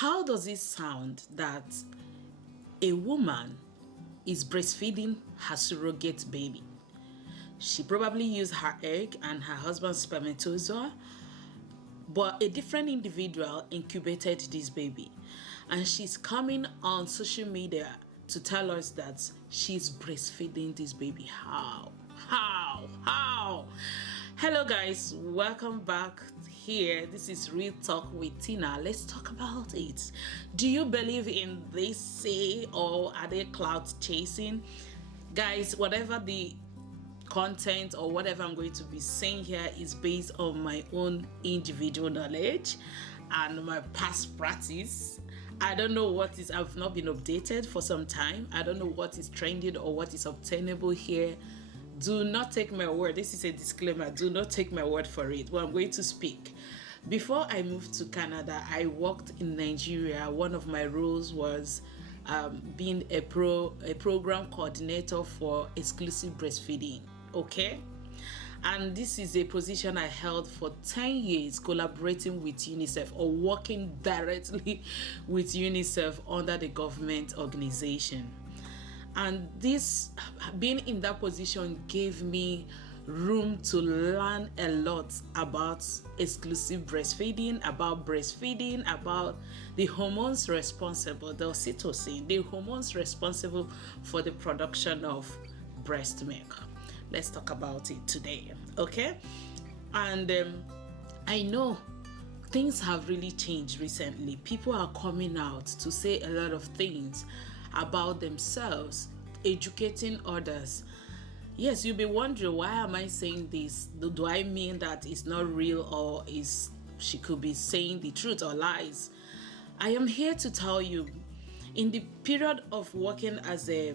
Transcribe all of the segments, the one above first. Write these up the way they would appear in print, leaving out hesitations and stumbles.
How does it sound that a woman is breastfeeding her surrogate baby? She probably used her egg and her husband's spermatozoa, but a different individual incubated this baby. And she's coming on social media to tell us that she's breastfeeding this baby. How? Hello guys, welcome back here. This is Real Talk with Tina. Let's talk about it. Do you believe in this say, or are they clout chasing? Guys, whatever the content or whatever I'm going to be saying here is based on my own individual knowledge and my past practice. I don't know what is, I've not been updated for some time. I don't know what is trending or what is obtainable here. Do not take my word. This is a disclaimer. Do not take my word for it. Well, I'm going to speak. Before I moved to Canada, I worked in Nigeria. One of my roles was being a program coordinator for exclusive breastfeeding. Okay, and this is a position I held for 10 years, collaborating with UNICEF or working directly with UNICEF under the government organization. And this, being in that position, gave me room to learn a lot about exclusive breastfeeding, about the hormones responsible, the oxytocin, the hormones responsible for the production of breast milk. Let's talk about it today, okay? And I know things have really changed recently. People are coming out to say a lot of things about themselves, educating others. Yes, you'll be wondering, why am I saying this? Do I mean that it's not real, or is she could be saying the truth or lies? I am here to tell you, in the period of working as a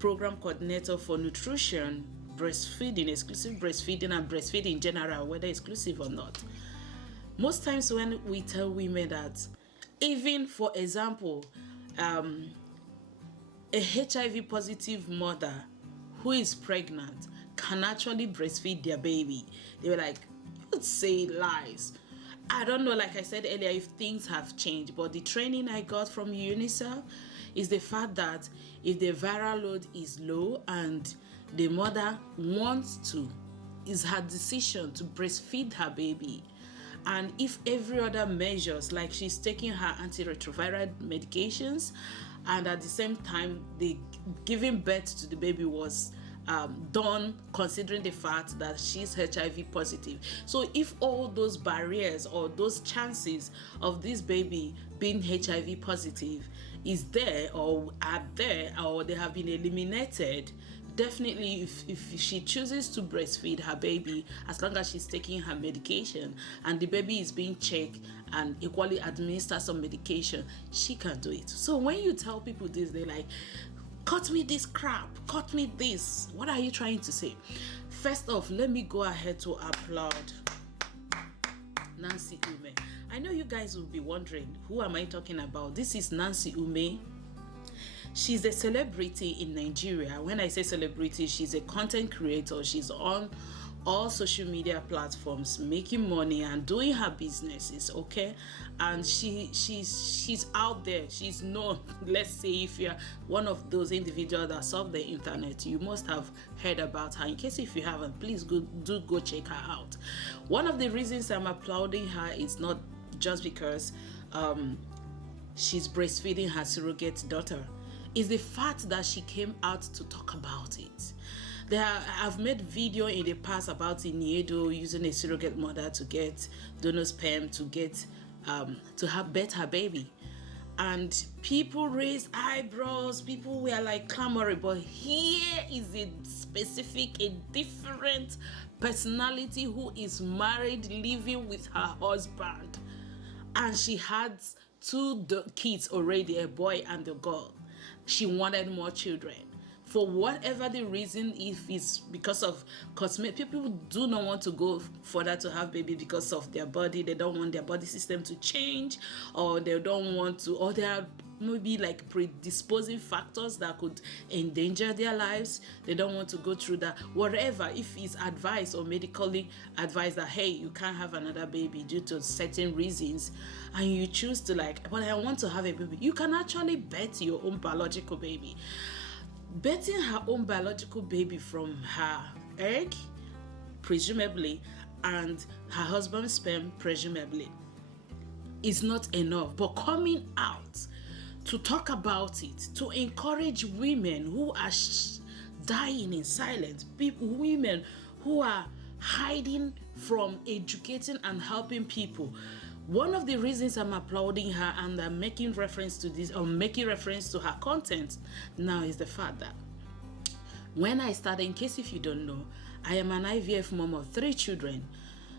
program coordinator for nutrition, breastfeeding, exclusive breastfeeding, and breastfeeding in general, whether exclusive or not, most times when we tell women that, even for example, a HIV positive mother who is pregnant can actually breastfeed their baby, they were like, you'd say lies. I don't know, like I said earlier, if things have changed, but the training I got from UNICEF is the fact that if the viral load is low and the mother wants to, is her decision to breastfeed her baby. And if every other measures, like she's taking her antiretroviral medications, and at the same time the giving birth to the baby was done considering the fact that she's HIV positive. So if all those barriers or those chances of this baby being HIV positive is there, or are there, or they have been eliminated, definitely if she chooses to breastfeed her baby, as long as she's taking her medication and the baby is being checked and equally administer some medication, she can do it. So when you tell people this, they're like, cut me this crap, cut me this. What are you trying to say? First off, let me go ahead to applaud Nancy Umeh. I know you guys will be wondering, who am I talking about? This is Nancy Umeh. She's a celebrity in Nigeria. When I say celebrity, she's a content creator. She's on all social media platforms making money and doing her businesses, okay? And she's out there. She's known. Let's say if you're one of those individuals that surf the internet, you must have heard about her. In case if you haven't, please do go check her out. One of the reasons I'm applauding her is not just because she's breastfeeding her surrogate daughter. Is the fact that she came out to talk about it. I've made video in the past about Iniedo using a surrogate mother to get donor sperm to get to have bet her baby, and people raised eyebrows. People were like clamoring. But here is a different personality who is married, living with her husband, and she had two kids already, a boy and a girl. She wanted more children. for whatever the reason, if it's because of cosmetic, people do not want to go further to have baby because of their body. They don't want their body system to change, or they don't want to, or there are maybe like predisposing factors that could endanger their lives. They don't want to go through that. Whatever, if it's advised or medically advised that, hey, you can't have another baby due to certain reasons, and you choose to like, but I want to have a baby, you can actually birth your own biological baby. Birthing her own biological baby from her egg, presumably, and her husband's sperm, presumably, is not enough. But coming out to talk about it, to encourage women who are dying in silence, women who are hiding from educating and helping people. One of the reasons I'm applauding her and I'm making reference to this, or making reference to her content now, is the fact that when I started, in case if you don't know, I am an IVF mom of 3 children.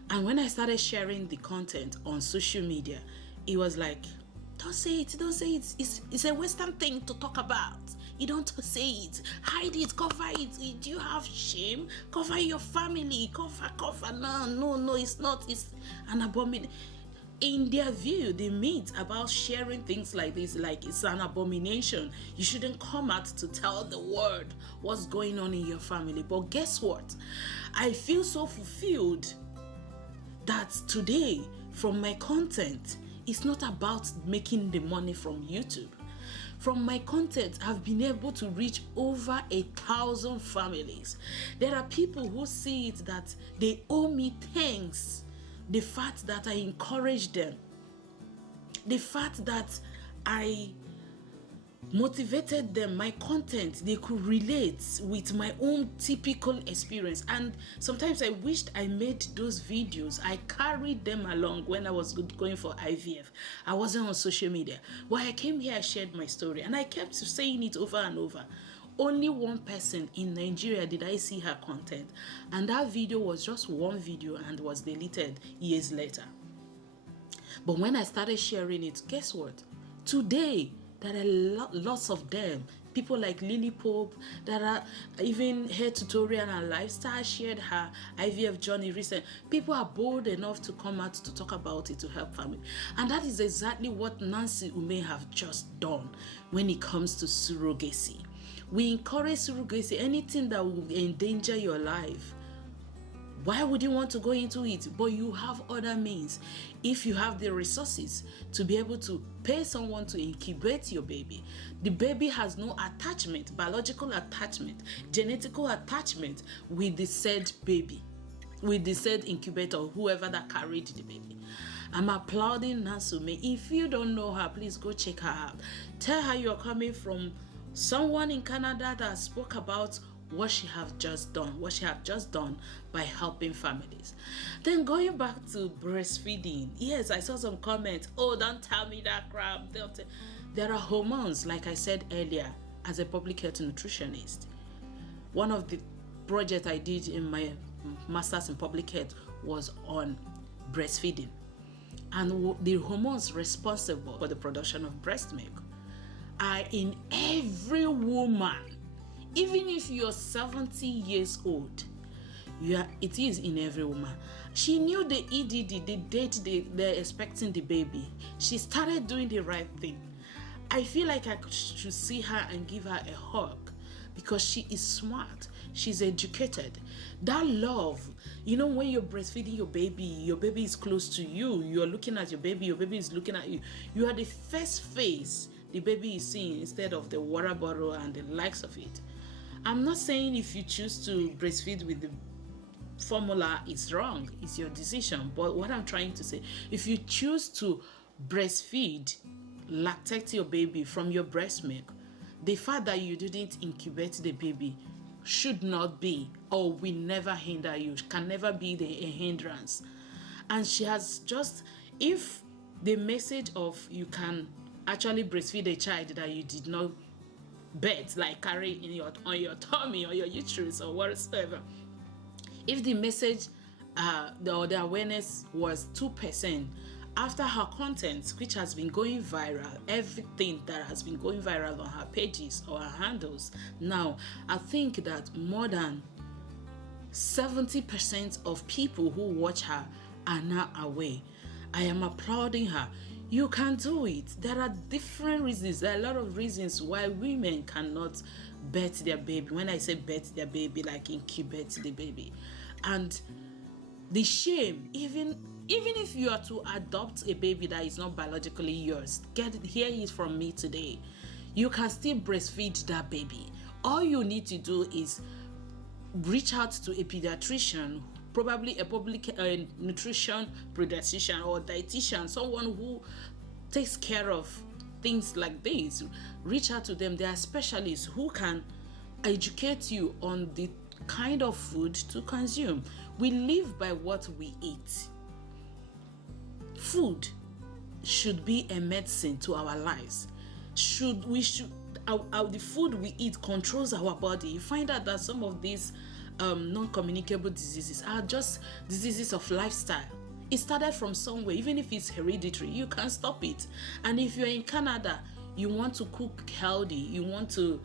And when I started sharing the content on social media, it was like, don't say it, don't say it. It's a Western thing to talk about. You don't say it. Hide it, cover it. Do you have shame? Cover your family. Cover. No, it's not. It's an abomination. In their view, the myth about sharing things like this, like it's an abomination. You shouldn't come out to tell the world what's going on in your family. But guess what? I feel so fulfilled that today, from my content, it's not about making the money from YouTube. From my content, I've been able to reach over 1,000 families. There are people who see it that they owe me thanks. The fact that I encourage them, the fact that I motivated them, my content, they could relate with my own typical experience. And sometimes I wished I made those videos. I carried them along when I was going for IVF. I wasn't on social media. When I came here, I shared my story, and I kept saying it over and over. Only one person in Nigeria did I see her content, and that video was just one video and was deleted years later. But when I started sharing it, guess what? Today, there are lots of them. People like Lily Pope, that are even her tutorial and lifestyle shared her IVF journey recent. People are bold enough to come out to talk about it, to help family. And that is exactly what Nancy Umeh have just done when it comes to surrogacy. We encourage surrogacy, anything that will endanger your life. Why would you want to go into it? But you have other means. If you have the resources to be able to pay someone to incubate your baby, the baby has no attachment, biological attachment, genetical attachment with the said baby, with the said incubator, whoever that carried the baby. I'm applauding Nancy Umeh. If you don't know her, please go check her out. Tell her you're coming from someone in Canada that spoke about what she have just done by helping families. Then going back to breastfeeding, yes, I saw some comments, oh, don't tell me that crap. There are hormones, like I said earlier, as a public health nutritionist. One of the projects I did in my master's in public health was on breastfeeding, and the hormones responsible for the production of breast milk are in every woman. Even if you're 70 years old, it is in every woman. She knew the EDD, the date they're expecting the baby. She started doing the right thing. I feel like I should see her and give her a hug, because she is smart. She's educated. That love, when you're breastfeeding your baby is close to you. You're looking at your baby is looking at you. You are the first face the baby is seeing instead of the water bottle and the likes of it. I'm not saying if you choose to breastfeed with the formula it's wrong. It's your decision. But what I'm trying to say, if you choose to breastfeed, lactate your baby from your breast milk, the fact that you didn't incubate the baby should not be, or will never hinder you, can never be a hindrance. And she has just, if the message of you can actually breastfeed a child that you did not birth, like carry on your tummy or your uterus or whatsoever, if the message or the awareness was 2%, After her content, which has been going viral, everything that has been going viral on her pages or her handles, now I think that more than 70% of people who watch her are now away. I am applauding her. You can do it. There are different reasons. There are a lot of reasons why women cannot birth their baby. When I say birth their baby, like incubate the baby. And the shame, even if you are to adopt a baby that is not biologically yours, hear it from me today. You can still breastfeed that baby. All you need to do is reach out to a pediatrician, probably a public nutrition pediatrician or dietitian, someone who takes care of things like this. Reach out to them. They are specialists who can educate you on the kind of food to consume. We live by what we eat. Food should be a medicine to our lives. The food we eat controls our body. You find out that some of these non-communicable diseases are just diseases of lifestyle. It started from somewhere. Even if it's hereditary, you can stop it. And if you're in Canada, you want to cook healthy, you want to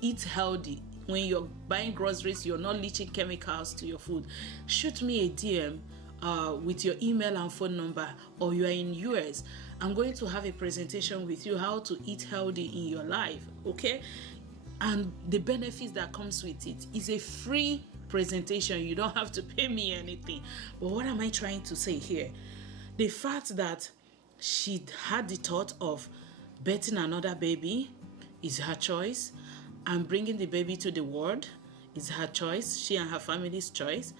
eat healthy. When you're buying groceries, you're not leaching chemicals to your food. Shoot me a DM with your email and phone number, or you are in US. I'm going to have a presentation with you how to eat healthy in your life, okay? And the benefits that comes with it is a free presentation. You don't have to pay me anything. But what am I trying to say here? The fact that she had the thought of birthing another baby is her choice, and bringing the baby to the world is her choice, she and her family's choice,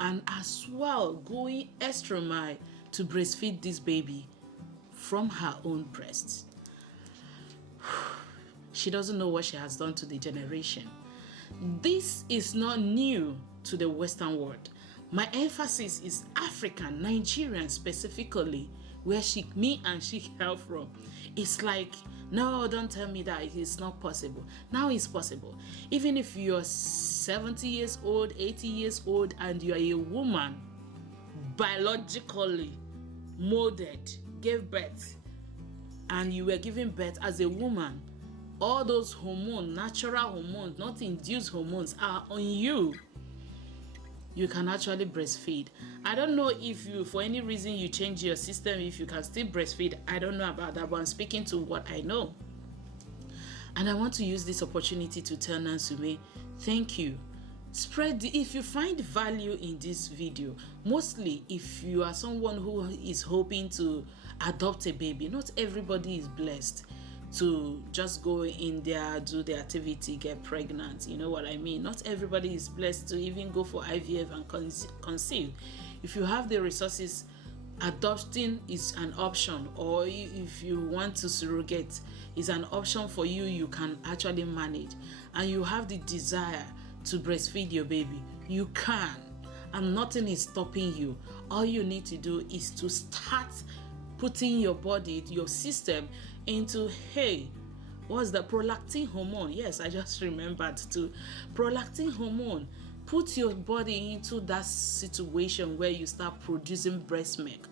and as well going extra mile to breastfeed this baby from her own breasts. She doesn't know what she has done to the generation. This is not new to the Western world. My emphasis is African, Nigerian specifically, where me and she hail from. It's like, no, don't tell me that it's not possible. Now it's possible. Even if you're 70 years old, 80 years old, and you are a woman, biologically molded, gave birth, and you were giving birth as a woman, all those hormones, natural hormones, not induced hormones, are on you. You can actually breastfeed. I don't know if you, for any reason, you change your system, if you can still breastfeed. I don't know about that, but I'm speaking to what I know. And I want to use this opportunity to tell Umeh, thank you. If you find value in this video, mostly if you are someone who is hoping to adopt a baby, not everybody is blessed to just go in there, do the activity, get pregnant. You know what I mean? Not everybody is blessed to even go for IVF and conceive. If you have the resources, adopting is an option, or if you want to surrogate, is an option for you. You can actually manage, and you have the desire to breastfeed your baby, you can, and nothing is stopping you. All you need to do is to start putting your body, your system into, hey, what's the prolactin hormone? Yes, I just remembered too. Prolactin hormone. Put your body into that situation where you start producing breast milk.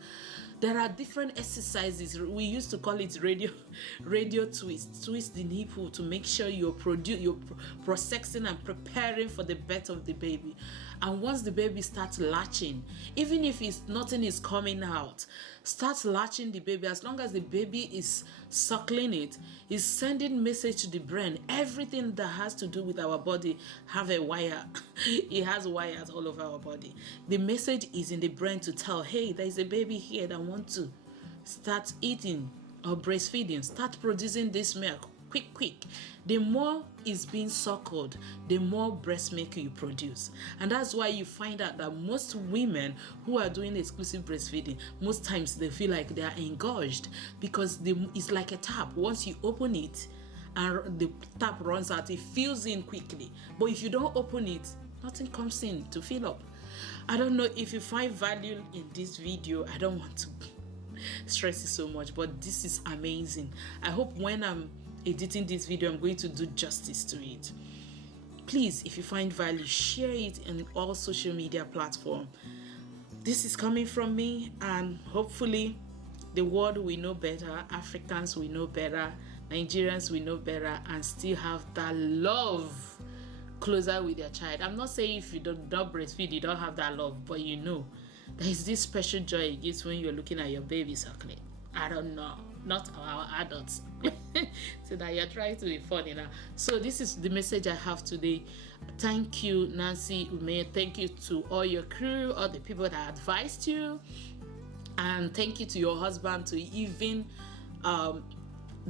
There are different exercises. We used to call it radio twist. Twist the nipple to make sure you're processing and preparing for the birth of the baby. And once the baby starts latching, even if nothing is coming out, start latching the baby. As long as the baby is suckling it, is sending message to the brain. Everything that has to do with our body have a wire. It has wires all over our body. The message is in the brain to tell, hey, there is a baby here that wants to start eating or breastfeeding. Start producing this milk. Quick. The more is being suckled, the more breast milk you produce. And that's why you find out that most women who are doing exclusive breastfeeding, most times they feel like they are engorged, because it's like a tap. Once you open it and the tap runs out, it fills in quickly. But if you don't open it, nothing comes in to fill up. I don't know if you find value in this video. I don't want to stress it so much, but this is amazing. I hope when I'm editing this video, I'm going to do justice to it. Please, if you find value, share it in all social media platforms. This is coming from me, and hopefully The world will know better, Africans will know better, Nigerians will know better, and still have that love closer with their child. I'm not saying if you don't breastfeed, you don't have that love, but you know, there is this special joy it gives when you're looking at your baby suckling. I don't know, not our adults. So that you're trying to be funny now. So this is the message I have today. Thank you, Nancy, Umeh. Thank you to all your crew, all the people that advised you, and thank you to your husband to even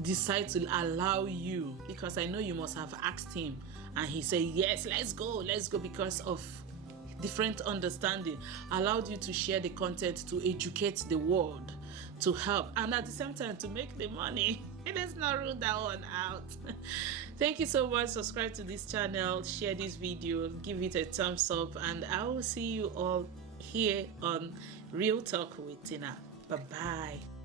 decide to allow you, because I know you must have asked him and he said yes, let's go because of different understanding, allowed you to share the content, to educate the world, to help, and at the same time to make the money. Let's not rule that one out. Thank you so much. Subscribe to this channel, share this video, give it a thumbs up, and I will see you all here on Real Talk with Tina. Bye bye.